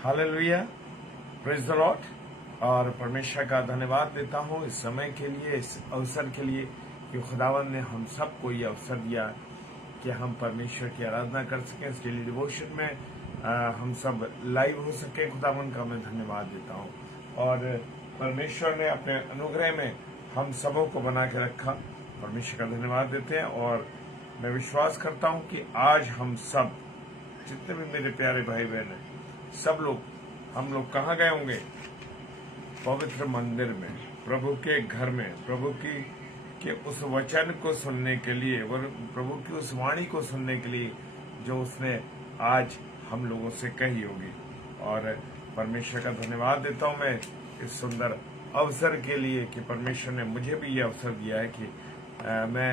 Hallelujah, praise the Lord. और परमेश्वर का धन्यवाद देता हूँ इस समय के लिए, इस अवसर के लिए कि खुदावन ने हम सबको ये अवसर दिया कि हम परमेश्वर की आराधना कर सकें। इसके लिए डिवोशन में हम सब लाइव हो सके। खुदावन का मैं धन्यवाद देता हूँ। और परमेश्वर ने अपने अनुग्रह में हम सबों को बना के रखा। परमेश्वर का धन्यवाद देते हैं। और मैं विश्वास करता हूँ कि आज हम सब, जितने भी मेरे प्यारे भाई बहन हैं, सब लोग, हम लोग कहाँ गए होंगे? पवित्र मंदिर में, प्रभु के घर में, प्रभु की के उस वचन को सुनने के लिए, प्रभु की उस वाणी को सुनने के लिए जो उसने आज हम लोगों से कही होगी। और परमेश्वर का धन्यवाद देता हूँ मैं इस सुंदर अवसर के लिए कि परमेश्वर ने मुझे भी ये अवसर दिया है कि मैं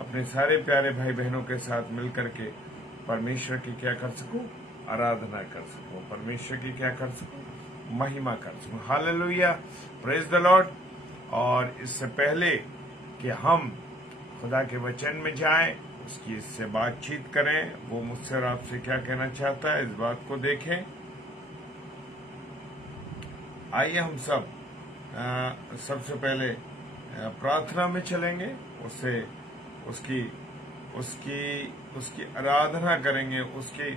अपने सारे प्यारे भाई बहनों के साथ मिलकर के परमेश्वर की क्या कर सकूं? आराधना कर सकूं। परमेश्वर की क्या कर सकूं? महिमा कर सकूं। Hallelujah, praise the Lord. और इससे पहले कि हम खुदा के वचन में जाएं, उसकी इससे बातचीत करें, वो मुझसे और आपसे क्या कहना चाहता है, इस बात को देखें। आइए हम सब सबसे पहले प्रार्थना में चलेंगे, उससे उसकी उसकी उसकी आराधना करेंगे, उसकी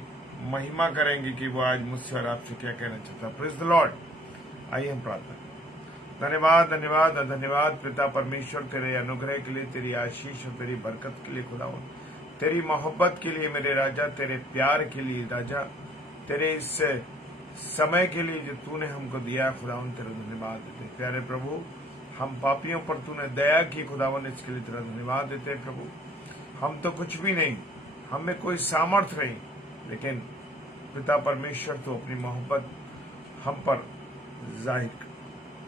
महिमा करेंगे कि वो आज मुझसे और आपसे क्या कहना चाहता है। Praise the Lord. आइए हम प्रार्थना। धन्यवाद धन्यवाद धन्यवाद पिता परमेश्वर, तेरे अनुग्रह के लिए, तेरी आशीष और तेरी बरकत के लिए खुदावन, तेरी मोहब्बत के लिए मेरे राजा, तेरे प्यार के लिए राजा, तेरे इस समय के लिए जो तूने हमको दिया खुदावन, तेरा धन्यवाद देते। प्यारे प्रभु, हम पापियों पर तूने दया की खुदावन, इसके लिए तेरा धन्यवाद देते प्रभु। हम तो कुछ भी नहीं, हम में कोई सामर्थ्य नहीं, लेकिन पिता परमेश्वर तो अपनी मोहब्बत हम पर जाहिर,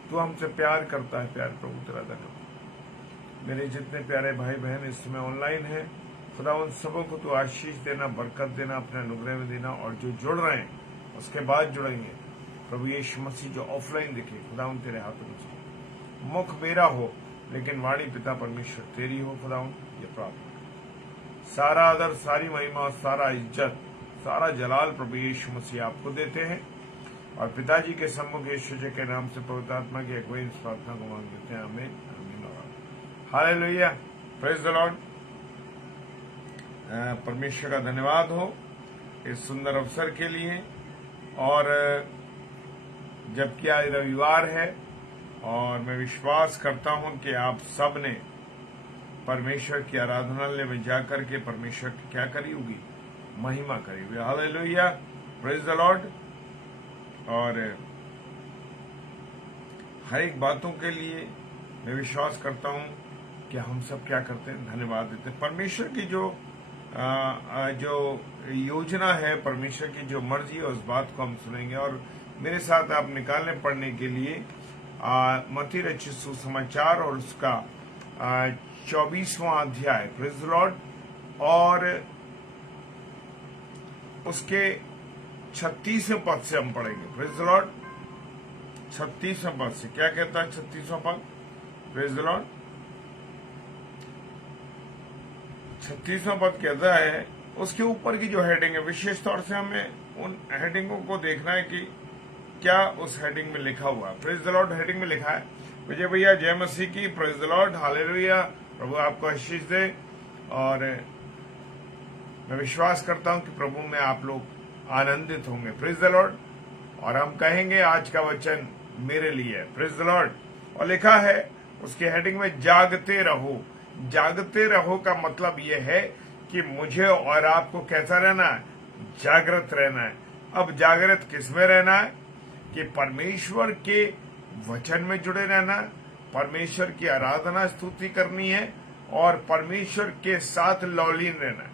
तू हमसे प्यार करता है। प्यार प्रभु तेरा धन्यवाद। मेरे जितने प्यारे भाई बहन इस समय ऑनलाइन हैं, खुदा उन सबों को तू आशीष देना, बरकत देना, अपने अनुग्रह में देना। और जो जुड़ रहे हैं उसके बाद जुड़ेंगे प्रभु यीशु मसीह, जो ऑफलाइन दिखे खुदा उन तेरे हाथों में, मुख मेरा हो लेकिन वाणी पिता परमेश्वर तेरी हो। खुदा उन ये प्रार्थना, सारा आदर, सारी महिमा, सारा इज्जत, सारा जलाल प्रभु यीशु मसीह आपको देते हैं। और पिताजी के सम्मुख यीशु जी के नाम से पवित्र आत्मा की अगुवाई इस प्रार्थना को मांग देते हैं। आमीन आमीन। Hallelujah, praise the Lord. परमेश्वर का धन्यवाद हो इस सुंदर अवसर के लिए। और जबकि आज रविवार है, और मैं विश्वास करता हूं कि आप सब ने परमेश्वर की आराधनालय में जाकर के परमेश्वर की क्या करी होगी? महिमा करी होगी। Hallelujah, praise the Lord. और हर एक बातों के लिए मैं विश्वास करता हूं कि हम सब क्या करते हैं? धन्यवाद देते हैं। परमेश्वर की जो योजना है, परमेश्वर की जो मर्जी है, उस बात को हम सुनेंगे। और मेरे साथ आप निकालने पढ़ने के लिए मत्ती रचित सुसमाचार और उसका 24वां अध्याय, प्रेज द लॉर्ड, और उसके 36वें पद से हम पढ़ेंगे। Praise the Lord. 36वें पद से क्या कहता है? 36वां पद, प्रेज द लॉर्ड। 36वां पद कहता है, उसके ऊपर की जो हेडिंग है, विशेष तौर से हमें उन हेडिंगों को देखना है कि क्या उस हेडिंग में लिखा हुआ है। प्रेज द लॉर्ड हेडिंग में लिखा है, विजय भैया जय मसीह की, प्रेज द लॉर्ड, हालेलुया, प्रभु आपको आशीष दे। और मैं विश्वास करता हूं कि प्रभु में आप लोग आनंदित होंगे। Praise the Lord. और हम कहेंगे आज का वचन मेरे लिए है। Praise the Lord. और लिखा है उसके हेडिंग में, जागते रहो। जागते रहो का मतलब यह है कि मुझे और आपको कैसा रहना है? जागृत रहना है। अब जागृत किसमें रहना है? कि परमेश्वर के वचन में जुड़े रहना है, परमेश्वर की आराधना स्तुति करनी है, और परमेश्वर के साथ लौलीन रहना है।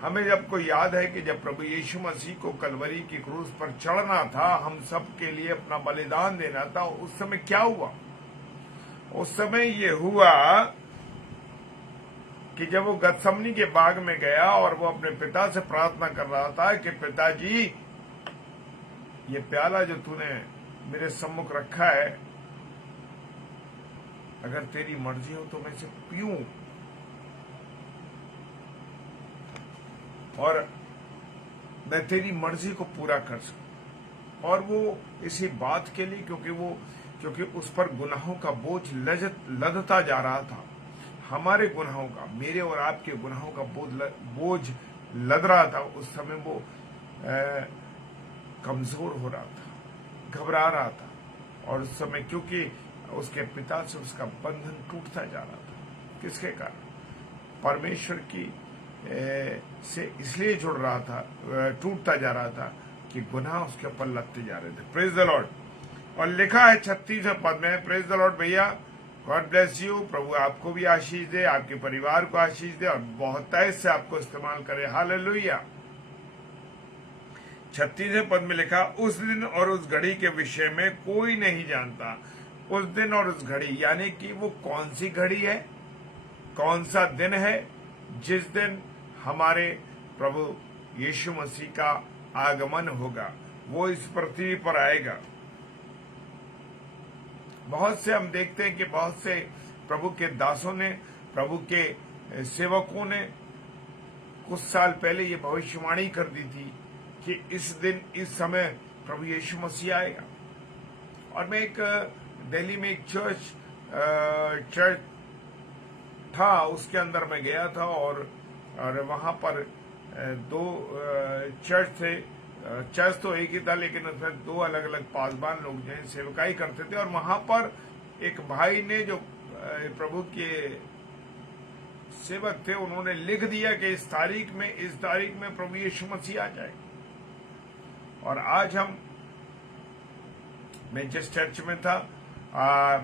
हमें जब को याद है कि जब प्रभु यीशु मसीह को कलवरी की क्रूस पर चढ़ना था, हम सब के लिए अपना बलिदान देना था, उस समय क्या हुआ? उस समय ये हुआ कि जब वो गतसमनी के बाग में गया और वो अपने पिता से प्रार्थना कर रहा था कि पिताजी, ये प्याला जो तूने मेरे सम्मुख रखा है, अगर तेरी मर्जी हो तो मैं इसे पीऊं। और मैं तेरी मर्जी को पूरा कर सकूं। और वो इसी बात के लिए क्योंकि उस पर गुनाहों का बोझ लदता जा रहा था। हमारे गुनाहों का, मेरे और आपके गुनाहों का बोझ लद रहा था। उस समय वो कमजोर हो रहा था, घबरा रहा था। और उस समय क्योंकि उसके पिता से उसका बंधन टूटता जा रहा था। किसके कारण? परमेश्वर की से इसलिए जुड़ रहा था, टूटता जा रहा था कि गुनाह उसके ऊपर लगते जा रहे थे। Praise the Lord. और लिखा है 36वें पद में, प्रेज द लॉर्ड भैया, गॉड ब्लेस यू, प्रभु आपको भी आशीष दे, आपके परिवार को आशीष दे और बहुत तेज से आपको इस्तेमाल करे। हालेलुया। 36वें पद में लिखा, उस दिन और उस घड़ी के विषय में कोई नहीं जानता। उस दिन और उस घड़ी यानी कि वो कौन सी घड़ी है, कौन सा दिन है जिस दिन हमारे प्रभु यीशु मसीह का आगमन होगा, वो इस पृथ्वी पर आएगा। बहुत से हम देखते हैं कि बहुत से प्रभु के दासों ने, प्रभु के सेवकों ने कुछ साल पहले ये भविष्यवाणी कर दी थी कि इस दिन इस समय प्रभु यीशु मसीह आएगा। और मैं एक दिल्ली में एक चर्च था, उसके अंदर मैं गया था और वहां पर दो चर्च थे। चर्च तो एक ही था लेकिन उसमें दो अलग अलग पासबान लोग जो सेवकाई करते थे। और वहां पर एक भाई ने, जो प्रभु के सेवक थे, उन्होंने लिख दिया कि इस तारीख में प्रभु यीशु मसीह आ जाए। और आज मैं जिस चर्च में था,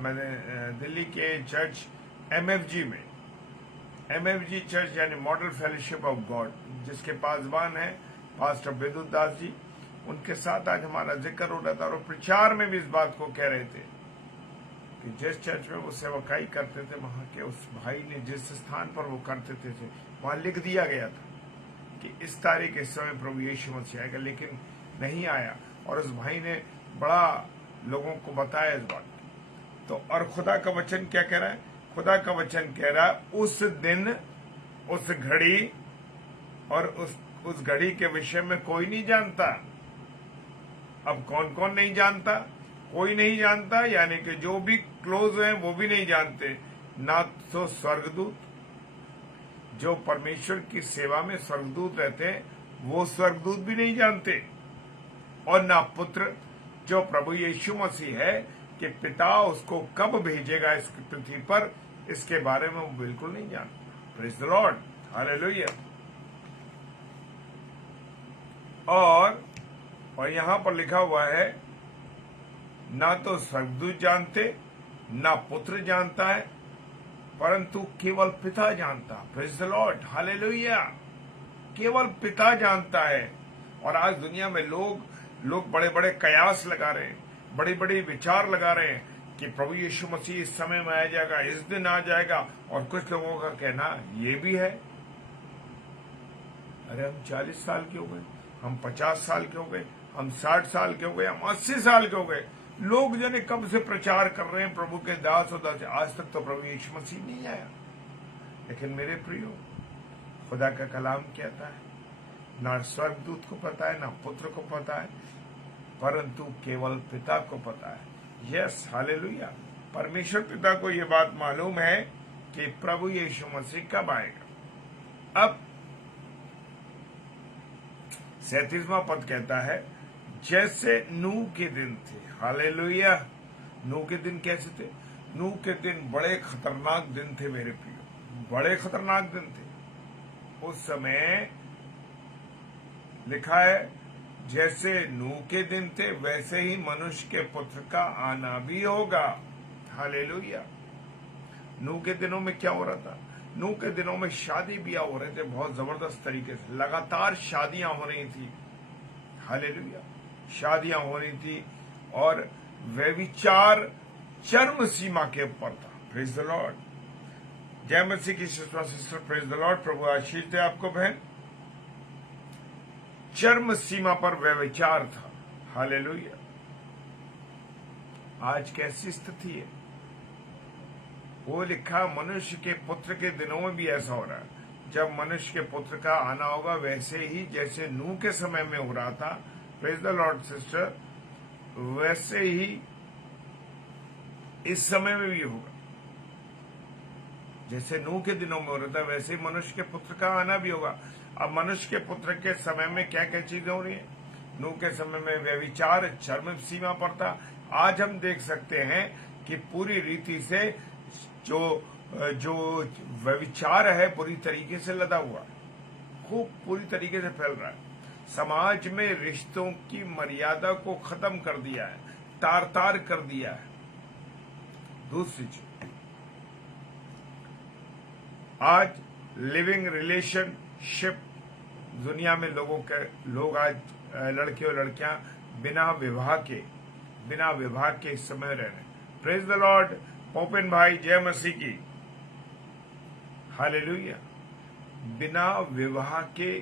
मैंने दिल्ली के चर्च MFG चर्च यानी मॉडल फेलोशिप ऑफ गॉड, जिसके पासबान है पास्टर विद्युत दास जी, उनके साथ आज हमारा जिक्र हो रहा था। और प्रचार में भी इस बात को कह रहे थे कि जिस चर्च में वो सेवकाई करते थे, वहां के उस भाई ने जिस स्थान पर वो करते थे वहां लिख दिया गया था कि इस तारीख इस समय प्रभु यीशु मसीह आएगा, लेकिन नहीं आया। और उस भाई ने बड़ा लोगों को बताया इस बात। तो और खुदा का वचन क्या कह रहा है? खुदा का वचन कह रहा है, उस दिन, उस घड़ी और उस घड़ी के विषय में कोई नहीं जानता। अब कौन कौन नहीं जानता? कोई नहीं जानता, यानी कि जो भी क्लोज हैं वो भी नहीं जानते। ना तो स्वर्गदूत, जो परमेश्वर की सेवा में स्वर्गदूत रहते हैं, वो स्वर्गदूत भी नहीं जानते। और ना पुत्र, जो प्रभु यीशु मसीह है, कि पिता उसको कब भेजेगा इस पृथ्वी पर, इसके बारे में वो बिल्कुल नहीं जानता। Praise the Lord, hallelujah. और यहां पर लिखा हुआ है, ना तो स्वर्गदूत जानते, ना पुत्र जानता है, परंतु केवल पिता जानता। Praise the Lord, hallelujah. केवल पिता जानता है। और आज दुनिया में लोग बड़े बड़े कयास लगा रहे हैं, बड़ी बड़ी विचार लगा रहे हैं कि प्रभु यीशु मसीह इस समय में आ जाएगा, इस दिन आ जाएगा। और कुछ लोगों का कहना ये भी है, अरे हम 40 साल के हो गए, हम 50 साल के हो गए, हम 60 साल के हो गए, हम 80 साल के हो गए। लोग जाने कब से प्रचार कर रहे हैं प्रभु के दास और दास, आज तक तो प्रभु यीशु मसीह नहीं आया। लेकिन मेरे प्रियो, खुदा का कलाम कहता है, ना स्वर्गदूत को पता है, ना पुत्र को पता है, परंतु केवल पिता को पता है। Yes, hallelujah. परमेश्वर पिता को यह बात मालूम है कि प्रभु यीशु मसीह कब आएगा। अब 37वां पद कहता है, जैसे नूह के दिन थे। हालेलुया। नूह के दिन कैसे थे? नूह के दिन बड़े खतरनाक दिन थे मेरे प्रियो, बड़े खतरनाक दिन थे। उस समय लिखा है, जैसे नूह के दिन थे वैसे ही मनुष्य के पुत्र का आना भी होगा। हालेलुया। नूह के दिनों में क्या हो रहा था? नूह के दिनों में शादी ब्याह हो रहे थे बहुत जबरदस्त तरीके से, लगातार शादियां हो रही थी। हालेलुया। शादियां हो रही थी और व्यभिचार चरम सीमा के ऊपर था। Praise the Lord. जय मसीह की सिस्टर, प्रेज द लॉर्ड। प्रभु आशीष दे आपको बहन। चरम सीमा पर व्यभिचार था। हालेलुया। आज कैसी स्थिति है? वो लिखा, मनुष्य के पुत्र के दिनों में भी ऐसा हो रहा है। जब मनुष्य के पुत्र का आना होगा, वैसे ही जैसे नूह के समय में हो रहा था, प्रेज द लॉर्ड सिस्टर, वैसे ही इस समय में भी होगा। जैसे नूह के दिनों में हो रहा था, वैसे ही मनुष्य के पुत्र का आना भी होगा। अब मनुष्य के पुत्र के समय में क्या क्या चीजें हो रही है? नूह के समय में व्यभिचार चरम सीमा पर था। आज हम देख सकते हैं कि पूरी रीति से जो व्यभिचार है पूरी तरीके से लदा हुआ है, खूब पूरी तरीके से फैल रहा है। समाज में रिश्तों की मर्यादा को खत्म कर दिया है, तार तार कर दिया है। दूसरी चीज, आज लिविंग रिलेशनशिप दुनिया में लोग आज लड़के और लड़कियां बिना विवाह के इस समय रह रहे हैं। प्रेज द लॉर्ड पोपिन भाई, जय मसीह की, हालेलुया। बिना विवाह के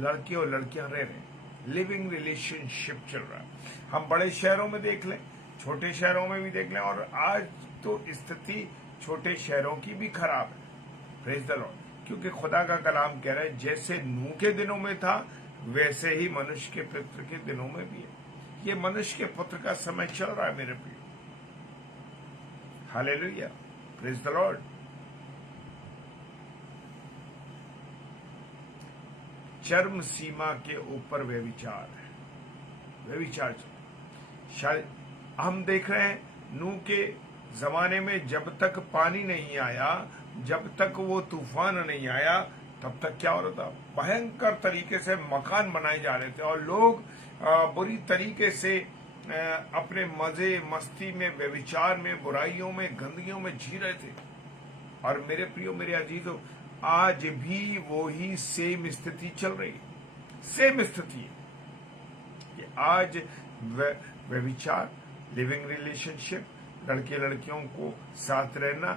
लड़के और लड़कियां रह रहे हैं, लिविंग रिलेशनशिप चल रहा है। हम बड़े शहरों में देख लें, छोटे शहरों में भी देख लें, और आज तो स्थिति छोटे शहरों की भी खराब है। प्रेज द लॉर्ड, क्योंकि खुदा का कलाम कह रहा है जैसे नूह के दिनों में था, वैसे ही मनुष्य के पुत्र के दिनों में भी है। ये मनुष्य के पुत्र का समय चल रहा है मेरे प्रिय, हालेलुया, प्रेज द लॉर्ड। चरम सीमा के ऊपर व्यभिचार है, व्यभिचार शायद हम देख रहे हैं नूह के जमाने में जब तक पानी नहीं आया, जब तक वो तूफान नहीं आया, तब तक क्या हो रहा था? भयंकर तरीके से मकान बनाए जा रहे थे और लोग बुरी तरीके से अपने मजे मस्ती में, व्यभिचार में, बुराइयों में, गंदगियों में जी रहे थे। और मेरे प्रियो, मेरे अजीजों, आज भी वही सेम स्थिति चल रही है, सेम स्थिति है कि आज व्यभिचार, लिविंग रिलेशनशिप, लड़के लड़कियों को साथ रहना,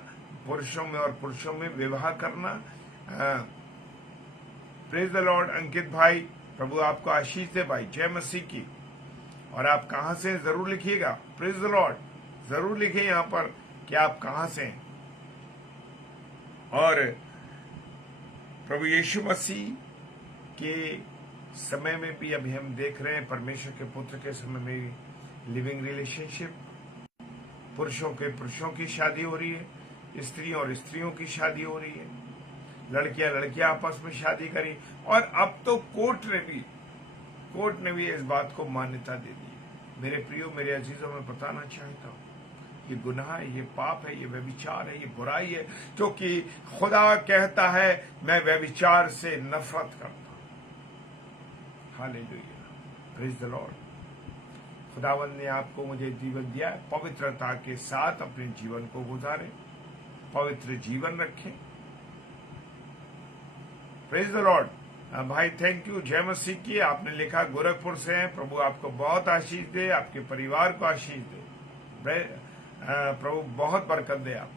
पुरुषों में और पुरुषों में विवाह करना। प्रेज द लॉर्ड अंकित भाई, प्रभु आपको आशीष दे भाई, जय मसीह की। और आप कहां से हैं जरूर लिखिएगा, प्रेज द लॉर्ड जरूर लिखिए यहां पर कि आप कहां से हैं। और प्रभु यीशु मसीह के समय में भी अभी हम देख रहे हैं, परमेश्वर के पुत्र के समय में भी लिविंग रिलेशनशिप, पुरुषों के पुरुषों की शादी हो रही है, स्त्रियों और स्त्रियों की शादी हो रही है, लड़कियां आपस में शादी करी। और अब तो कोर्ट ने भी इस बात को मान्यता दे दी है। मेरे प्रियो, मेरे अजीजों, में बताना चाहता हूं, ये गुनाह है, ये पाप है, ये व्यभिचार है, ये बुराई है, क्योंकि खुदा कहता है मैं व्यभिचार से नफरत करता हूं। Hallelujah, praise the Lord. खुदावंद ने आपको मुझे जीवन दिया है, पवित्रता के साथ अपने जीवन को गुजारें, पवित्र जीवन रखें। प्रेज द लॉर्ड भाई, थैंक यू, जय मसीह की। आपने लिखा गोरखपुर से हैं, प्रभु आपको बहुत आशीष दे, आपके परिवार को आशीष दे, प्रभु बहुत बरकत दे आप।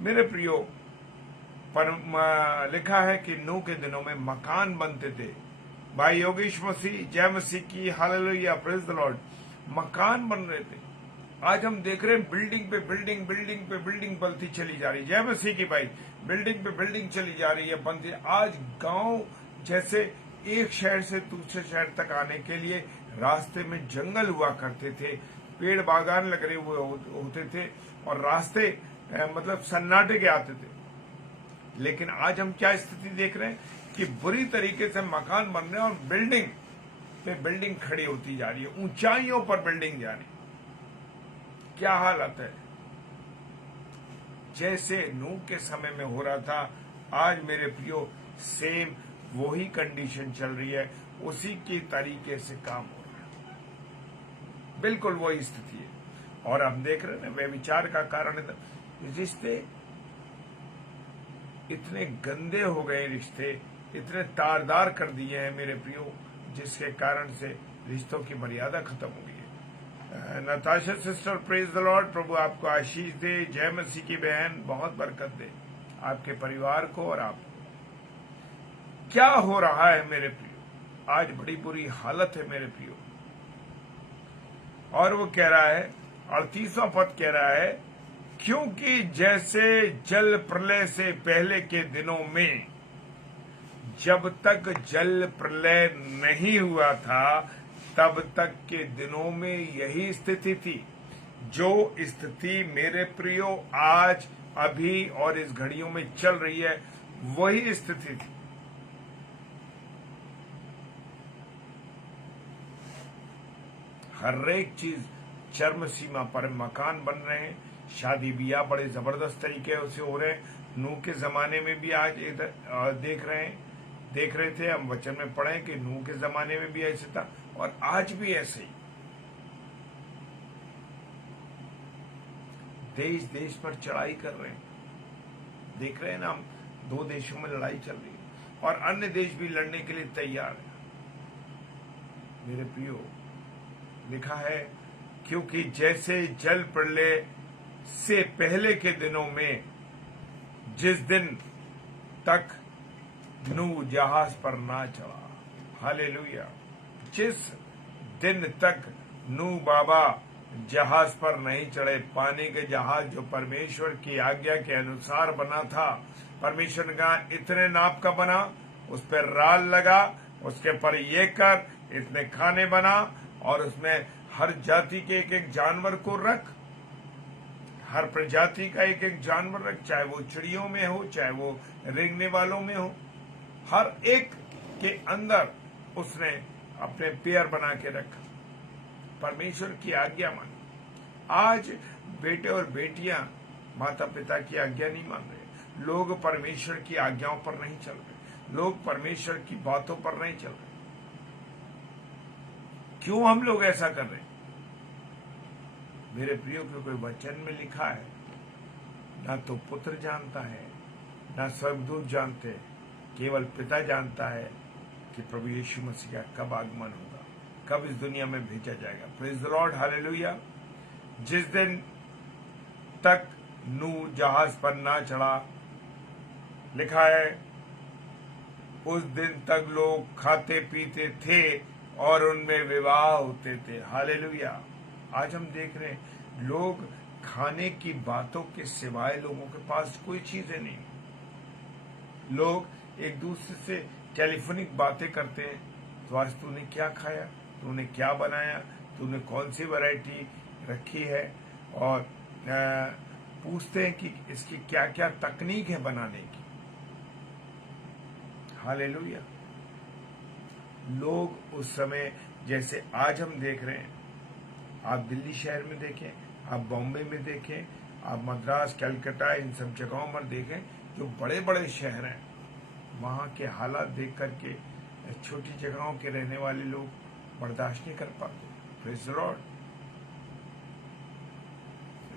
मेरे प्रियो, पर लिखा है कि नूह के दिनों में मकान बनते थे। भाई योगेश मसीह, जय मसीह की, हालेलुया, प्रेज द लॉर्ड। मकान बन रहे थे। आज हम देख रहे हैं बिल्डिंग पे बिल्डिंग बनती चली जा रही है। जय मसीह की भाई, बिल्डिंग पे बिल्डिंग चली जा रही है, बनती। आज गांव जैसे एक शहर से दूसरे शहर तक आने के लिए रास्ते में जंगल हुआ करते थे, पेड़ बागान लग रहे हुए होते थे और रास्ते मतलब सन्नाटे के आते थे। लेकिन आज हम क्या स्थिति देख रहे हैं कि बुरी तरीके से मकान बन रहे हैं और बिल्डिंग पे बिल्डिंग खड़ी होती जा रही है, ऊंचाइयों पर बिल्डिंग जा रही है। क्या हालत है? जैसे नूह के समय में हो रहा था, आज मेरे प्रियो सेम वही कंडीशन चल रही है, उसी की तरीके से काम हो रहा है, बिल्कुल वही स्थिति है। और हम देख रहे हैं व्यभिचार का कारण रिश्ते इतने गंदे हो गए, रिश्ते इतने तारदार कर दिए हैं मेरे प्रियो, जिसके कारण से रिश्तों की मर्यादा खत्म हो गई है। Natasha sister, praise the Lord, प्रभु आपको आशीष दे, जय मसीह की बहन, बहुत बरकत दे आपके परिवार को और आपको। क्या हो रहा है मेरे प्रियो? आज बड़ी बुरी हालत है मेरे प्रियो। और वो कह रहा है, 38वां पद कह रहा है क्योंकि जैसे जल प्रलय से पहले के दिनों में, जब तक जल प्रलय नहीं हुआ था तब तक के दिनों में यही स्थिति थी। जो स्थिति मेरे प्रियो आज अभी और इस घड़ियों में चल रही है, वही स्थिति थी। हर एक चीज चरम सीमा पर, मकान बन रहे हैं, शादी ब्याह बड़े जबरदस्त तरीके से हो रहे हैं। नूह के जमाने में भी आज इधर देख रहे थे हम, वचन में पढ़े कि नूह के जमाने में भी ऐसे था और आज भी ऐसे ही। देश देश पर चढ़ाई कर रहे हैं, देख रहे हैं ना हम, 2 देशों में लड़ाई चल रही है और अन्य देश भी लड़ने के लिए तैयार है। मेरे प्रियो, लिखा है क्योंकि जैसे जल प्रलय से पहले के दिनों में, जिस दिन तक नूह जहाज पर ना चढ़ा, हालेलुया, जिस दिन तक नूह बाबा जहाज पर नहीं चढ़े, पानी के जहाज जो परमेश्वर की आज्ञा के अनुसार बना था, परमेश्वर का इतने नाप का बना, उस पर राल लगा, उसके पर ये कर, इतने खाने बना और उसमें हर जाति के एक एक जानवर को रख, हर प्रजाति का एक एक जानवर रख, चाहे वो चिड़ियों में हो, चाहे वो रेंगने वालों में हो, हर एक के अंदर उसने अपने पेयर बना के रखा, परमेश्वर की आज्ञा मानी। आज बेटे और बेटियां माता पिता की आज्ञा नहीं मान रहे, लोग परमेश्वर की आज्ञाओं पर नहीं चल रहे, लोग परमेश्वर की बातों पर नहीं चल रहे। क्यों हम लोग ऐसा कर रहे हैं? मेरे प्रियो, क्योंकि वचन में लिखा है, ना तो पुत्र जानता है, ना स्वर्गदूत जानते, केवल पिता जानता है कि प्रभु यीशु मसीह का कब आगमन होगा, कब इस दुनिया में भेजा जाएगा। Praise the Lord, hallelujah. जिस दिन तक नूह जहाज पर ना चढ़ा, लिखा है, उस दिन तक लोग खाते पीते थे और उनमें विवाह होते थे, हालेलुया। आज हम देख रहे हैं, लोग खाने की बातों के सिवाय लोगों के पास कोई चीजें नहीं। लोग एक दूसरे से टेलीफोनिक बातें करते हैं, तो आज तूने क्या खाया, तूने क्या बनाया, तूने कौन सी वैरायटी रखी है, और पूछते हैं कि इसकी क्या क्या तकनीक है बनाने की, हालेलुया। लोग उस समय, जैसे आज हम देख रहे हैं, आप दिल्ली शहर में देखें, आप बॉम्बे में देखें, आप मद्रास, कलकत्ता, इन सब जगहों पर देखें, जो बड़े बड़े शहर हैं, वहाँ के हालात देख करके छोटी जगहों के रहने वाले लोग बर्दाश्त नहीं कर पाते। Praise the Lord.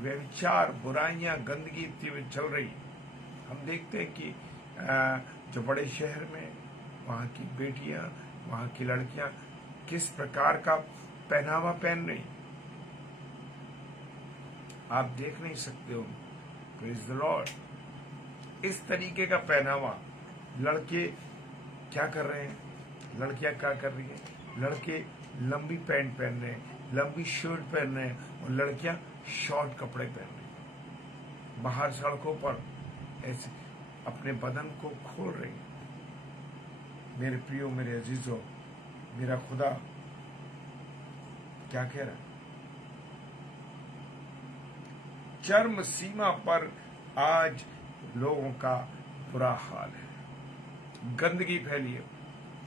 व्यभिचार, बुराइयां, गंदगी इतनी चल रही, हम देखते हैं कि जो बड़े शहर में, वहाँ की बेटियां, वहाँ की लड़कियां किस प्रकार का पहनावा पहन रही, आप देख नहीं सकते हो। Praise the Lord. इस तरीके का पहनावा, लड़के क्या कर रहे हैं, लड़कियां क्या कर रही हैं, लड़के लंबी पैंट पहन रहे हैं, लंबी शर्ट पहन रहे हैं, और लड़कियां शॉर्ट कपड़े पहन रही हैं, बाहर सड़कों पर ऐसे अपने बदन को खोल रही हैं। मेरे प्रियो, मेरे अजीजों, मेरा खुदा क्या कह रहा है? चरम सीमा पर आज लोगों का बुरा हाल है, गंदगी फैली है।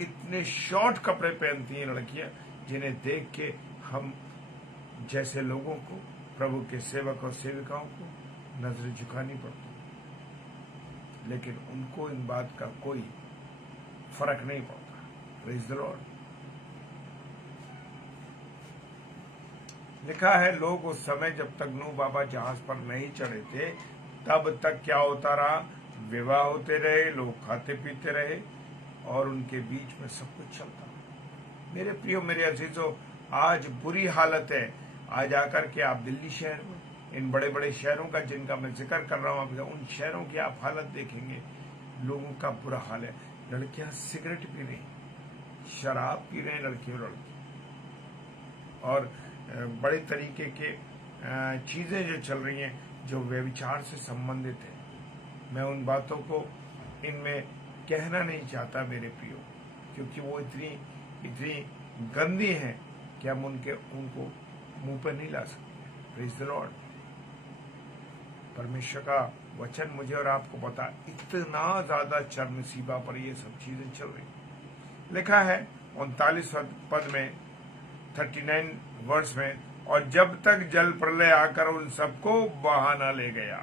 इतने शॉर्ट कपड़े पहनती हैं लड़कियां, जिन्हें देख के हम जैसे लोगों को, प्रभु के सेवक और सेविकाओं को नजर झुकानी पड़ती है, लेकिन उनको इन बात का कोई फर्क नहीं पड़ता। Praise the Lord. लिखा है, लोग उस समय जब तक नूह बाबा जहाज पर नहीं चढ़े थे, तब तक क्या होता रहा, विवाह होते रहे, लोग खाते पीते रहे और उनके बीच में सब कुछ चलता। मेरे प्रियो, मेरे अजीजों, आज बुरी हालत है। आज आकर के आप दिल्ली शहर में, इन बड़े बड़े शहरों का जिनका मैं जिक्र कर रहा हूँ, उन शहरों की आप हालत देखेंगे, लोगों का बुरा हाल है। लड़कियां सिगरेट पी रही, शराब पी रहे हैं लड़की और लड़के, और बड़े तरीके के चीजें जो चल रही हैं, जो व्यभिचार से संबंधित है, मैं उन बातों को इनमें कहना नहीं चाहता मेरे प्रियो, क्योंकि वो इतनी गंदी हैं कि हम उनको मुंह पर नहीं ला सकते। Praise the Lord. परमेश्वर का वचन मुझे और आपको पता, इतना ज्यादा चर्म सीमा पर ये सब चीजें चल रही। लिखा है 39 पद में, 39 वर्ष में, और जब तक जल प्रलय आकर उन सबको बहा न ले गया।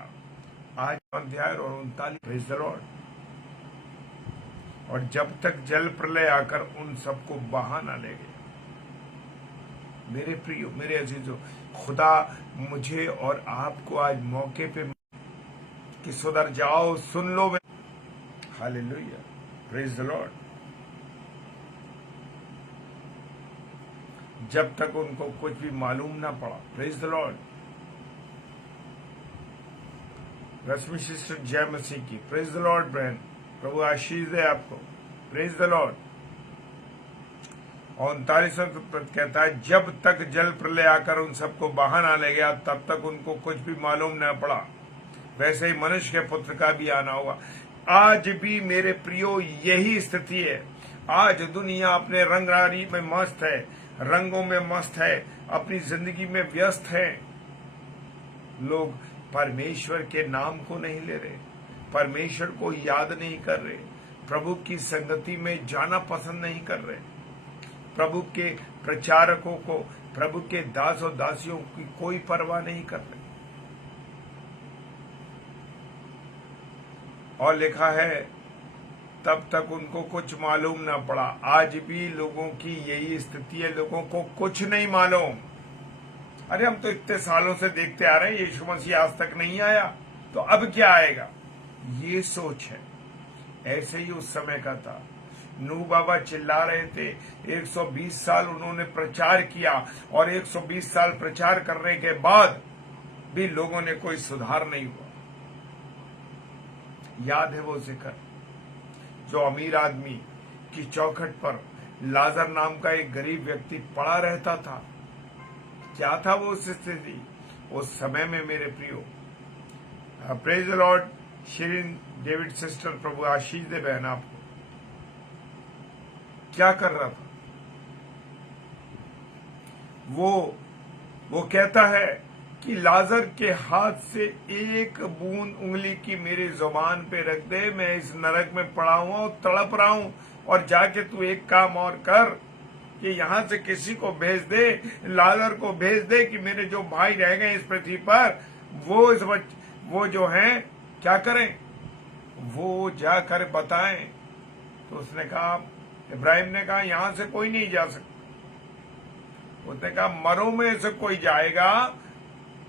आज अध्याय और 39। Praise the Lord. और जब तक जल प्रलय आकर उन सबको बहा न ले गया। मेरे प्रियो, मेरे अजीजों, खुदा मुझे और आपको आज मौके पे कि सुधर जाओ, सुन लो। Hallelujah, praise the Lord. जब तक उनको कुछ भी मालूम ना पड़ा। Praise the Lord. Rashmi sister जय मसीह की। प्रेज द लॉर्ड बहन, प्रभु आशीष दे आपको। Praise the Lord. 39 पद कहता है, जब तक जल प्रलय आकर उन सबको बहा ना ले गया, तब तक उनको कुछ भी मालूम न पड़ा। वैसे ही मनुष्य के पुत्र का भी आना होगा। आज भी मेरे प्रियो यही स्थिति है। आज दुनिया अपने रंगरारी में मस्त है, रंगों में मस्त है, अपनी जिंदगी में व्यस्त है। लोग परमेश्वर के नाम को नहीं ले रहे, परमेश्वर को याद नहीं कर रहे, प्रभु की संगति में जाना पसंद नहीं कर रहे, प्रभु के प्रचारकों को, प्रभु के दास और दासियों की कोई परवाह नहीं कर रहे। और लिखा है, तब तक उनको कुछ मालूम ना पड़ा। आज भी लोगों की यही स्थिति है, लोगों को कुछ नहीं मालूम। अरे हम तो इतने सालों से देखते आ रहे हैं, यीशु मसीह आज तक नहीं आया, तो अब क्या आएगा, ये सोच है। ऐसे ही उस समय का था। नूह बाबा चिल्ला रहे थे, 120 साल उन्होंने प्रचार किया, और 120 साल प्रचार करने के बाद भी लोगों ने कोई सुधार नहीं हुआ। याद है वो जिक्र, जो अमीर आदमी की चौखट पर लाजर नाम का एक गरीब व्यक्ति पड़ा रहता था। क्या था वो स्थिति उस समय में मेरे प्रियो। Praise the Lord. Shirin David sister, प्रभु आशीष दे बहन आपको। क्या कर रहा था वो कहता है कि लाजर के हाथ से एक बूंद उंगली की मेरी जुबान पे रख दे, मैं इस नरक में पड़ा हुआ हूं, तड़प रहा हूं, और जाके तू एक काम और कर कि यहां से किसी को भेज दे, लाजर को भेज दे, कि मेरे जो भाई रह गए इस पृथ्वी पर, वो जो हैं क्या करें, वो जाकर बताएं। तो उसने कहा, इब्राहिम ने कहा, यहां से कोई नहीं जा सकता। उसने कहा, मरों में से कोई जाएगा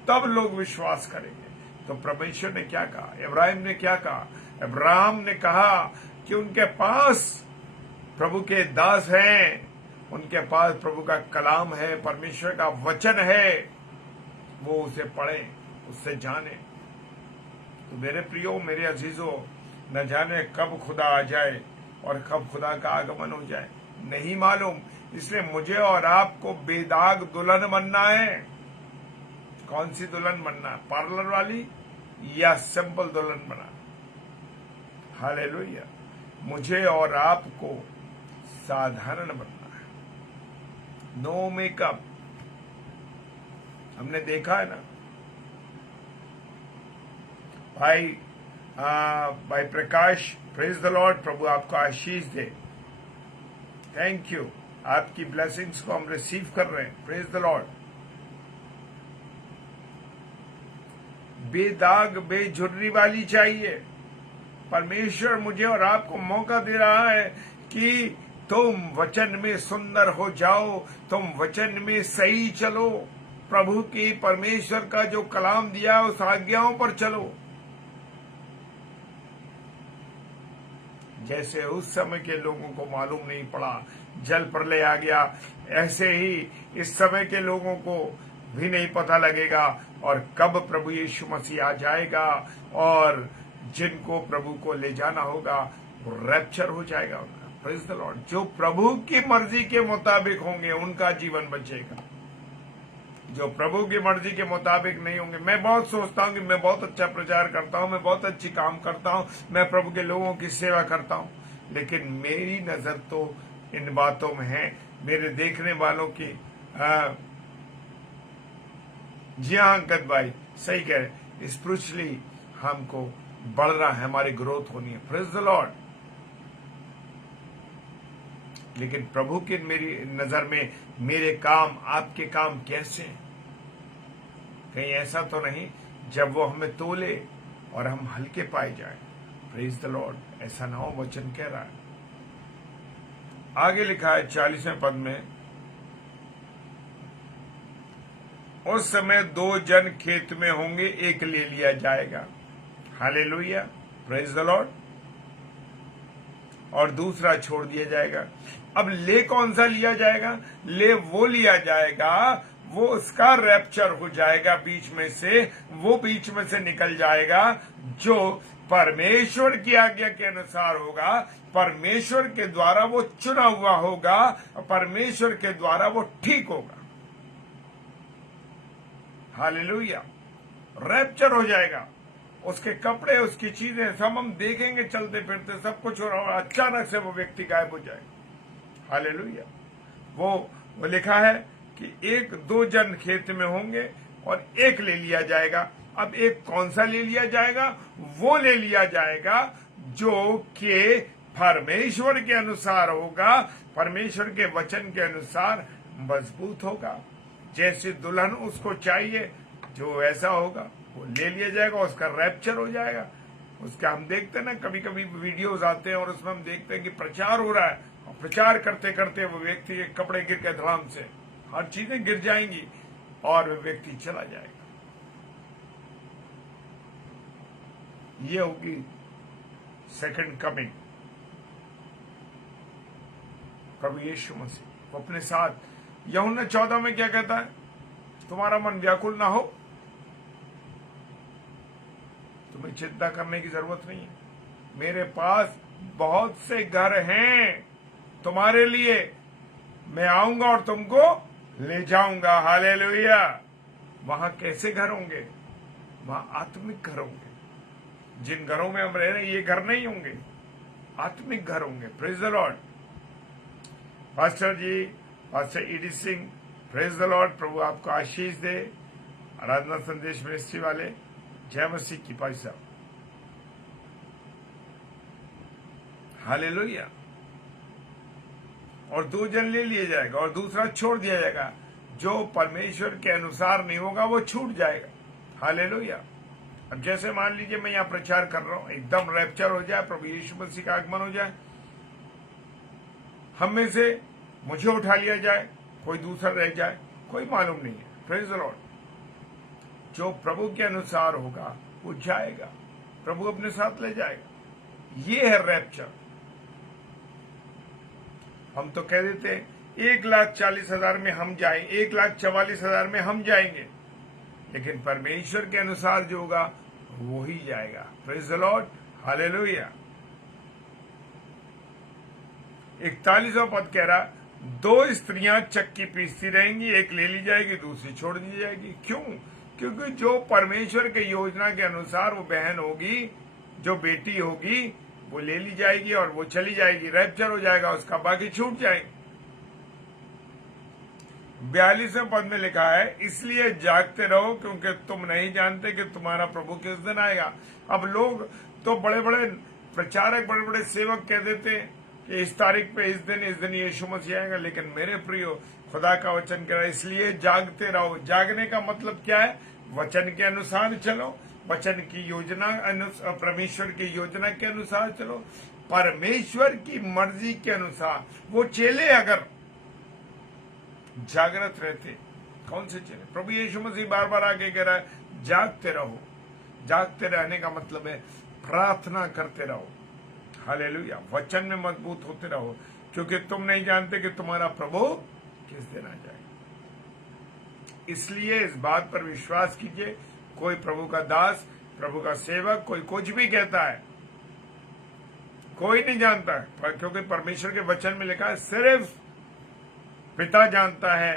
तब लोग विश्वास करेंगे। तो परमेश्वर ने क्या कहा, इब्राहिम ने क्या कहा, इब्राहिम ने कहा कि उनके पास प्रभु के दास हैं, उनके पास प्रभु का कलाम है, परमेश्वर का वचन है, वो उसे पढ़े, उससे जाने। तो मेरे प्रियो, मेरे अजीजों, न जाने कब खुदा आ जाए और कब खुदा का आगमन हो जाए, नहीं मालूम। इसलिए मुझे और आपको बेदाग दुल्हन बनना है। कौन सी दुल्हन बनना है, पार्लर वाली या सिंपल दुल्हन बना? हालेलुया। मुझे और आपको साधारण बनना है, नो मेकअप। हमने देखा है ना भाई प्रकाश, प्रेज द लॉर्ड, प्रभु आपको आशीष दे। थैंक यू, आपकी ब्लेसिंग्स को हम रिसीव कर रहे हैं। Praise the Lord. बेदाग बेझुर्री वाली चाहिए। परमेश्वर मुझे और आपको मौका दे रहा है कि तुम वचन में सुंदर हो जाओ, तुम वचन में सही चलो, प्रभु की, परमेश्वर का जो कलाम दिया उस आज्ञाओं पर चलो। जैसे उस समय के लोगों को मालूम नहीं पड़ा, जल प्रलय आ गया, ऐसे ही इस समय के लोगों को भी नहीं पता लगेगा और कब प्रभु यीशु मसीह आ जाएगा, और जिनको प्रभु को ले जाना होगा वो रैप्चर हो जाएगा उनका। Praise the Lord. जो प्रभु की मर्जी के मुताबिक होंगे उनका जीवन बचेगा। जो प्रभु की मर्जी के मुताबिक नहीं होंगे। मैं बहुत सोचता हूँ कि मैं बहुत अच्छा प्रचार करता हूँ, मैं बहुत अच्छी काम करता हूँ, मैं प्रभु के लोगों की सेवा करता हूँ, लेकिन मेरी नजर तो इन बातों में है, मेरे देखने वालों की। जी हाँ अंकत भाई सही कह रहे, स्पिरिचुअली हमको बढ़ रहा है, हमारी ग्रोथ होनी है। Praise the Lord. लेकिन प्रभु की मेरी नजर में मेरे काम, आपके काम कैसे हैं? कहीं ऐसा तो नहीं जब वो हमें तोले और हम हल्के पाए जाए। प्रेज द लॉर्ड, ऐसा ना हो, वचन कह रहा है। आगे लिखा है 40वें पद में, उस समय 2 जन खेत में होंगे, एक ले लिया जाएगा। हालेलुया, प्रेज द लॉर्ड, और दूसरा छोड़ दिया जाएगा। अब ले कौन सा लिया जाएगा? ले वो लिया जाएगा, वो उसका रैप्चर हो जाएगा बीच में से, वो बीच में से निकल जाएगा जो परमेश्वर की आज्ञा के अनुसार होगा, परमेश्वर के द्वारा वो चुना हुआ होगा, परमेश्वर के द्वारा वो ठीक होगा। हालेलुया, रैप्चर हो जाएगा। उसके कपड़े, उसकी चीजें सब हम देखेंगे चलते फिरते, सब कुछ, और अचानक से वो व्यक्ति गायब हो जाएगा। हालेलुया। वो लिखा है कि 1-2 जन खेत में होंगे और एक ले लिया जाएगा। अब एक कौन सा ले लिया जाएगा? वो ले लिया जाएगा जो कि परमेश्वर के अनुसार होगा, परमेश्वर के वचन के अनुसार मजबूत होगा। जैसे दुल्हन उसको चाहिए, जो ऐसा होगा वो ले लिया जाएगा, उसका रैप्चर हो जाएगा। उसका हम देखते हैं ना, कभी कभी वीडियोस आते हैं और उसमें हम देखते हैं कि प्रचार हो रहा है, और प्रचार करते करते वो व्यक्ति के कपड़े गिर के धड़ाम से हर चीजें गिर जाएंगी और वो व्यक्ति चला जाएगा। ये होगी सेकंड कमिंग, प्रभु यीशु मसीह। वो अपने साथ यूहन्ना 14 में क्या कहता है? तुम्हारा मन व्याकुल ना हो, तुम्हें चिंता करने की जरूरत नहीं है, मेरे पास बहुत से घर हैं तुम्हारे लिए, मैं आऊंगा और तुमको ले जाऊंगा। हालेलुया। वहां कैसे घर होंगे? वहां आत्मिक घर होंगे। जिन घरों में हम रह रहे हैं ये घर नहीं होंगे, आत्मिक घर होंगे। Praise the Lord. Pastor ji, pastor ED Singh, praise the Lord. प्रभु आपको आशीष दे। आराधना संदेश मिनिस्ट्री वाले, जय मसीह की भाई साहब। हालेलुया। और 2 जन ले लिए जाएगा और दूसरा छोड़ दिया जाएगा। जो परमेश्वर के अनुसार नहीं होगा वो छूट जाएगा। हालेलुया। अब जैसे मान लीजिए मैं यहाँ प्रचार कर रहा हूं, एकदम रैप्चर हो जाए, प्रभु यीशु मसीह का आगमन हो जाए, हम में से मुझे उठा लिया जाए, कोई दूसरा रह जाए, कोई मालूम नहीं है। Praise the Lord. जो प्रभु के अनुसार होगा वो जाएगा, प्रभु अपने साथ ले जाएगा। ये है रैप्चर। हम तो कह देते हैं 1,40,000 में हम जाएं, 1,44,000 में हम जाएंगे, लेकिन परमेश्वर के अनुसार जो होगा वो ही जाएगा। Praise the Lord. हालेलुया। 41वां पद कह रहा, 2 स्त्रियां चक्की पीसती रहेंगी, एक ले ली जाएगी, दूसरी छोड़ दी जाएगी। क्यों? क्योंकि जो परमेश्वर के योजना के अनुसार वो बहन होगी, जो बेटी होगी, वो ले ली जाएगी और वो चली जाएगी, रैप्चर हो जाएगा उसका, बाकी छूट जाएंगे। 42वें पद में लिखा है, इसलिए जागते रहो क्योंकि तुम नहीं जानते कि तुम्हारा प्रभु किस दिन आएगा। अब लोग तो बड़े बड़े प्रचारक, बड़े बड़े सेवक कह देते हैं कि इस तारीख पे, इस दिन यीशु मसीह आएगा, लेकिन मेरे प्रियो, खुदा का वचन कह रहा है इसलिए जागते रहो। जागने का मतलब क्या है? वचन के अनुसार चलो, वचन की योजना, परमेश्वर की योजना के अनुसार चलो, परमेश्वर की मर्जी के अनुसार। वो चेले अगर जागृत रहते, कौन से चेले? प्रभु यीशु मसीह बार बार आगे कह रहा है जागते रहो। जागते रहने का मतलब है प्रार्थना करते रहो। हालेलुया। वचन में मजबूत होते रहो, क्योंकि तुम नहीं जानते कि तुम्हारा प्रभु किस दिन आ जाए। इसलिए इस बात पर विश्वास कीजिए, कोई प्रभु का दास, प्रभु का सेवक, कोई कुछ भी कहता है, कोई नहीं जानता, क्योंकि परमेश्वर के वचन में लिखा है सिर्फ पिता जानता है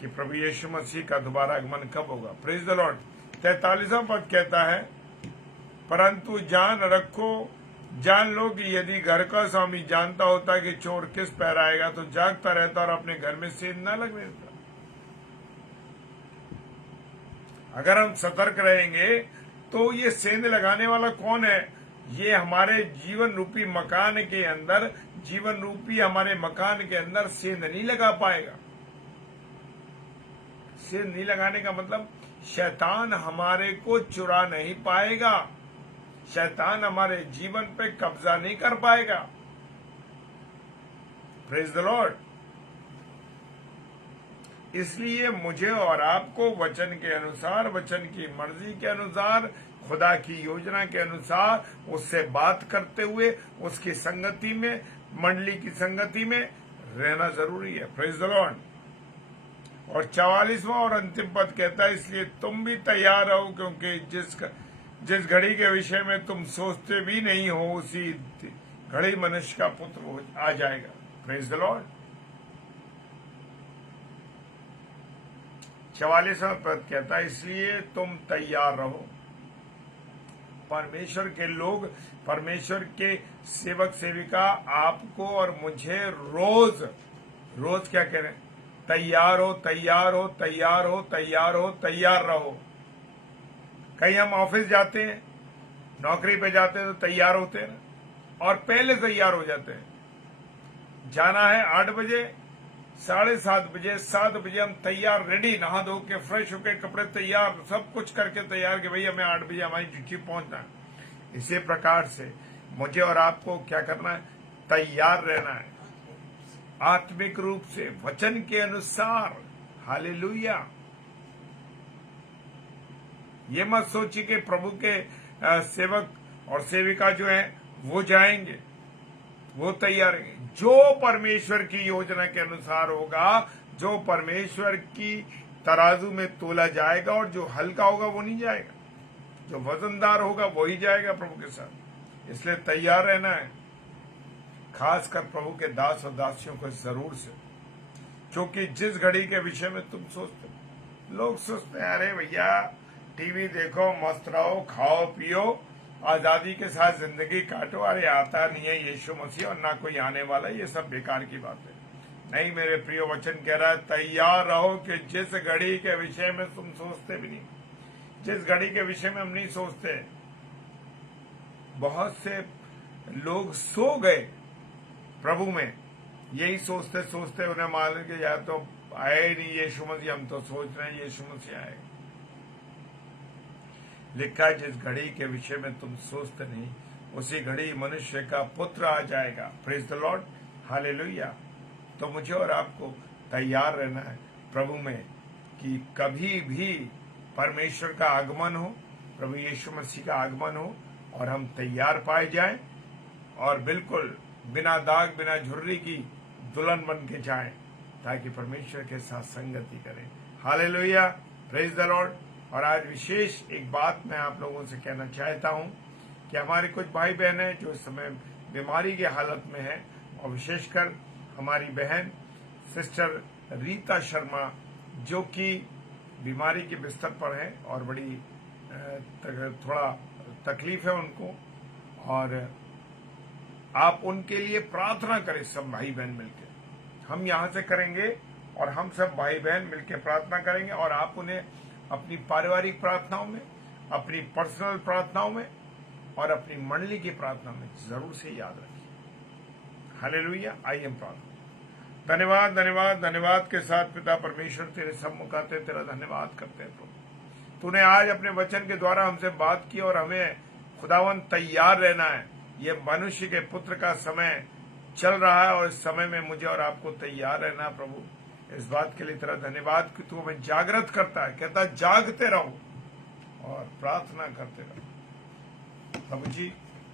कि प्रभु यीशु मसीह का दोबारा आगमन कब होगा। Praise the Lord. 43वां पद कहता है, परंतु जान लो कि यदि घर का स्वामी जानता होता कि चोर किस पैर आएगा तो जागता रहता और अपने घर में सेंध न लगने देता। अगर हम सतर्क रहेंगे तो ये सेंध लगाने वाला कौन है? ये हमारे जीवन रूपी मकान के अंदर, जीवन रूपी हमारे मकान के अंदर सेंध नहीं लगा पाएगा। सेंध नहीं लगाने का मतलब शैतान हमारे को चुरा नहीं पाएगा, शैतान हमारे जीवन पे कब्जा नहीं कर पाएगा। Praise the Lord. इसलिए मुझे और आपको वचन के अनुसार, वचन की मर्जी के अनुसार, खुदा की योजना के अनुसार उससे बात करते हुए उसकी संगति में, मंडली की संगति में रहना जरूरी है। Praise the Lord. और 44वां और अंतिम पद कहता है, इसलिए तुम भी तैयार रहो, क्योंकि जिस घड़ी के विषय में तुम सोचते भी नहीं हो उसी घड़ी मनुष्य का पुत्र आ जाएगा। Praise the Lord. 44वां पद कहता है, इसलिए तुम तैयार रहो। परमेश्वर के लोग, परमेश्वर के सेवक सेविका आपको और मुझे रोज क्या कह रहे हैं? तैयार हो, तैयार हो, तैयार हो, तैयार हो, तैयार रहो। कहीं हम ऑफिस जाते हैं, नौकरी पे जाते हैं तो तैयार होते हैं और पहले तैयार हो जाते हैं। जाना है 8 बजे, 7:30 बजे, 7 बजे हम तैयार, रेडी, नहा धो के, फ्रेश होके, कपड़े तैयार, सब कुछ करके तैयार कि भाई हमें 8 बजे हमारी ड्यूटी पहुंचना है। इसी प्रकार से मुझे और आपको क्या करना है? तैयार रहना है, आत्मिक रूप से, वचन के अनुसार। हालेलुया। ये मत सोचिए कि प्रभु के सेवक और सेविका जो है वो जाएंगे, वो तैयार हैं। जो परमेश्वर की योजना के अनुसार होगा, जो परमेश्वर की तराजू में तोला जाएगा, और जो हल्का होगा वो नहीं जाएगा, जो वजनदार होगा वो ही जाएगा प्रभु के साथ। इसलिए तैयार रहना है, खासकर प्रभु के दास और दासियों को जरूर से, क्योंकि जिस घड़ी के विषय में तुम सोचते, लोग सोचते हैं अरे भैया टीवी देखो, मस्त रहो, खाओ पियो, आजादी के साथ जिंदगी काटो, अरे आता नहीं है यीशु मसीह और ना कोई आने वाला, ये सब बेकार की बात है। नहीं, मेरे प्रिय, वचन कह रहा है तैयार रहो कि जिस घड़ी के विषय में तुम सोचते भी नहीं, जिस घड़ी के विषय में हम नहीं सोचते। बहुत से लोग सो गए प्रभु में, यही सोचते सोचते उन्हें मालूम कि या तो आए ही नहीं यीशु मसीह, हम तो सोच रहे हैं यीशु मसीह आएगा। लिखा है जिस घड़ी के विषय में तुम सोचते नहीं, उसी घड़ी मनुष्य का पुत्र आ जाएगा। Praise the Lord. हालेलुया। तो मुझे और आपको तैयार रहना है प्रभु में, कि कभी भी परमेश्वर का आगमन हो, प्रभु यीशु मसीह का आगमन हो, और हम तैयार पाए जाएं और बिल्कुल बिना दाग, बिना झुर्री की दुल्हन बन के जाएं, ताकि परमेश्वर के साथ संगति करें। हालेलुया। Praise the Lord. और आज विशेष एक बात मैं आप लोगों से कहना चाहता हूं कि हमारे कुछ भाई बहन हैं जो इस समय बीमारी की हालत में हैं, और विशेषकर हमारी बहन सिस्टर रीता शर्मा, जो कि बीमारी के बिस्तर पर है और बड़ी थोड़ा तकलीफ है उनको, और आप उनके लिए प्रार्थना करें सब भाई बहन मिलकर। हम यहाँ से करेंगे और हम सब भाई बहन मिलकर प्रार्थना करेंगे, और आप उन्हें अपनी पारिवारिक प्रार्थनाओं में, अपनी पर्सनल प्रार्थनाओं में और अपनी मंडली की प्रार्थना में जरूर से याद रखिए। हालेलुया। आइए हम प्रार्थना। धन्यवाद, धन्यवाद, धन्यवाद के साथ पिता परमेश्वर तेरे सम्मुख आते तेरा धन्यवाद करते हैं प्रभु। तूने आज अपने वचन के द्वारा हमसे बात की और हमें खुदावन तैयार रहना है। ये मनुष्य के पुत्र का समय चल रहा है और इस समय में मुझे और आपको तैयार रहना प्रभु। इस बात के लिए तेरा धन्यवाद कि तू हमें जागृत करता है, कहता है जागते रहो और प्रार्थना करते रहो। प्रभु जी,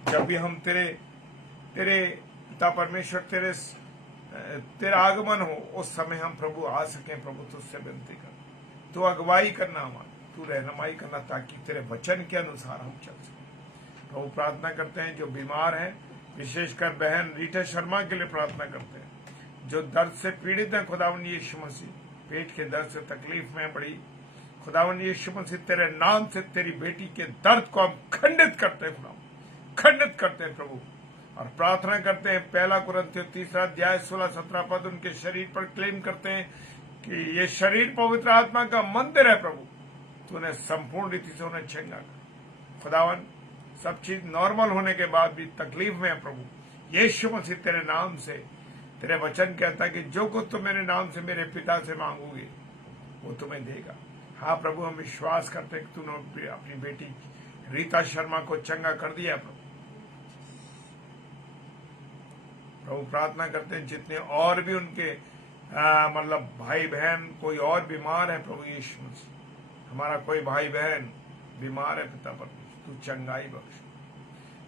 जब भी हम तेरे पिता परमेश्वर तेरा आगमन हो, उस समय हम प्रभु आ सकें। प्रभु तुझसे विनती कर, तू अगुवाई करना हमारी, तू रहनुमाई करना, ताकि तेरे वचन के अनुसार हम चल सकें। प्रभु प्रार्थना करते हैं जो बीमार हैं, विशेषकर बहन रीटा शर्मा के लिए प्रार्थना करते हैं, जो दर्द से पीड़ित हैं खुदावंद यीशु मसीह, पेट के दर्द से तकलीफ में पड़ी, खुदावन यीशु मसीह तेरे नाम से तेरी बेटी के दर्द को हम खंडित करते हैं, खुदावन खंडित करते हैं प्रभु, और प्रार्थना करते हैं 1 कुरिन्थियों 3:16-17 पद उनके शरीर पर क्लेम करते हैं कि ये शरीर पवित्र आत्मा का मंदिर है प्रभु, तूने संपूर्ण रीति से उन्हें छेंगा। खुदावन सब चीज नॉर्मल होने के बाद भी तकलीफ में है प्रभु, यीशु मसीह तेरे नाम से, तेरे वचन कहता है कि जो कुछ तुम मेरे नाम से मेरे पिता से मांगोगे वो तुम्हें देगा। हाँ प्रभु, हम विश्वास करते हैं कि तूने अपनी बेटी रीता शर्मा को चंगा कर दिया प्रभु। प्रार्थना करते हैं जितने और भी उनके मतलब भाई बहन कोई और बीमार है प्रभु यीशु मसीह, हमारा कोई भाई बहन बीमार है पिता परमेश्वर, तू चंगाई बख्श।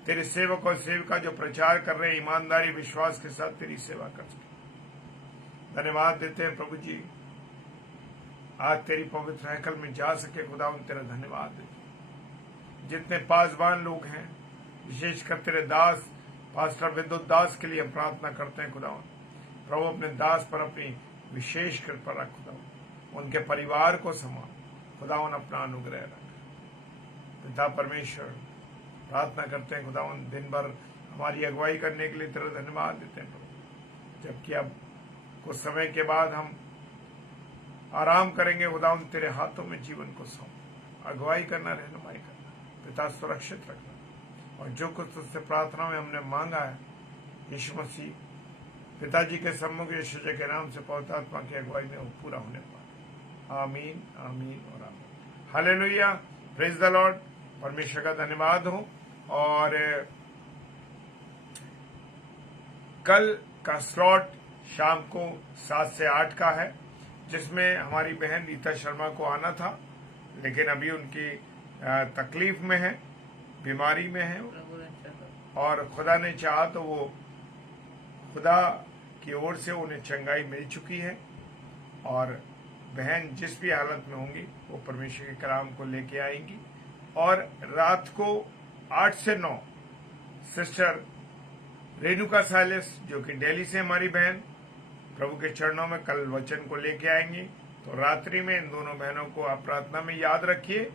तेरे सेवक और सेविका जो प्रचार कर रहे हैं ईमानदारी विश्वास के साथ तेरी सेवा कर सके, धन्यवाद देते हैं प्रभु जी। आज तेरी पवित्र हैकल में जा सके खुदा, उन तेरा धन्यवाद देते हैं। जितने पासबान लोग हैं, विशेषकर तेरे दास पास्टर विद्युत दास के लिए हम प्रार्थना करते हैं खुदा, प्रभु अपने दास पर अपनी विशेष कृपा रख खुदा, उनके परिवार को संभाल खुदा, अपना अनुग्रह रख पिता परमेश्वर। प्रार्थना करते हैं खुदा, दिन भर हमारी अगुवाई करने के लिए तेरा धन्यवाद देते हैं प्रभु, जबकि अब कुछ समय के बाद हम आराम करेंगे खुदा, तेरे हाथों में जीवन को सौंप, अगुवाई करना, रहनुमाई करना पिता, सुरक्षित रखना, और जो कुछ तुझसे प्रार्थना में हमने मांगा है यीशु मसीह पिताजी के सम्मुख यीशु जी के नाम से पवित्र आत्मा की अगुवाई में वो पूरा होने पाए। आमीन, आमीन और आमीन। Hallelujah, praise the Lord. परमेश्वर का धन्यवाद हो। और कल का स्लॉट शाम को 7 से 8 का है, जिसमें हमारी बहन रीता शर्मा को आना था, लेकिन अभी उनकी तकलीफ में है, बीमारी में है, और खुदा ने चाहा तो वो खुदा की ओर से उन्हें चंगाई मिल चुकी है, और बहन जिस भी हालत में होंगी वो परमेश्वर के कलाम को लेके आएंगी। और रात को 8 से 9 सिस्टर रेणुका साइलेस, जो कि दिल्ली से हमारी बहन, प्रभु के चरणों में कल वचन को लेके आएंगी। तो रात्रि में इन दोनों बहनों को आप प्रार्थना में याद रखिए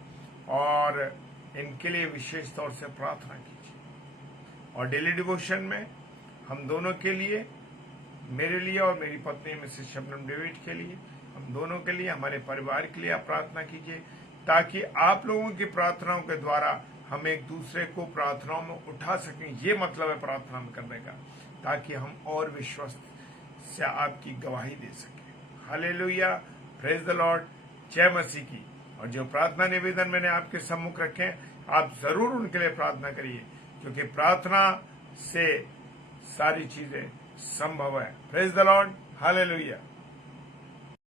और इनके लिए विशेष तौर से प्रार्थना कीजिए। और डेली डिवोशन में हम दोनों के लिए, मेरे लिए और मेरी पत्नी मिसेस शबनम डेविड के लिए, हम दोनों के लिए, हमारे परिवार के लिए आप प्रार्थना कीजिए, ताकि आप लोगों की प्रार्थनाओं के द्वारा हम एक दूसरे को प्रार्थनाओं में उठा सकें। ये मतलब है प्रार्थना करने का, ताकि हम और विश्वास से आपकी गवाही दे सकें। हालेलुया, प्रेज द लॉर्ड, जय मसीह की। और जो प्रार्थना निवेदन मैंने आपके सम्मुख रखे हैं, आप जरूर उनके लिए प्रार्थना करिए, क्योंकि प्रार्थना से सारी चीजें संभव है। Praise the Lord, hallelujah.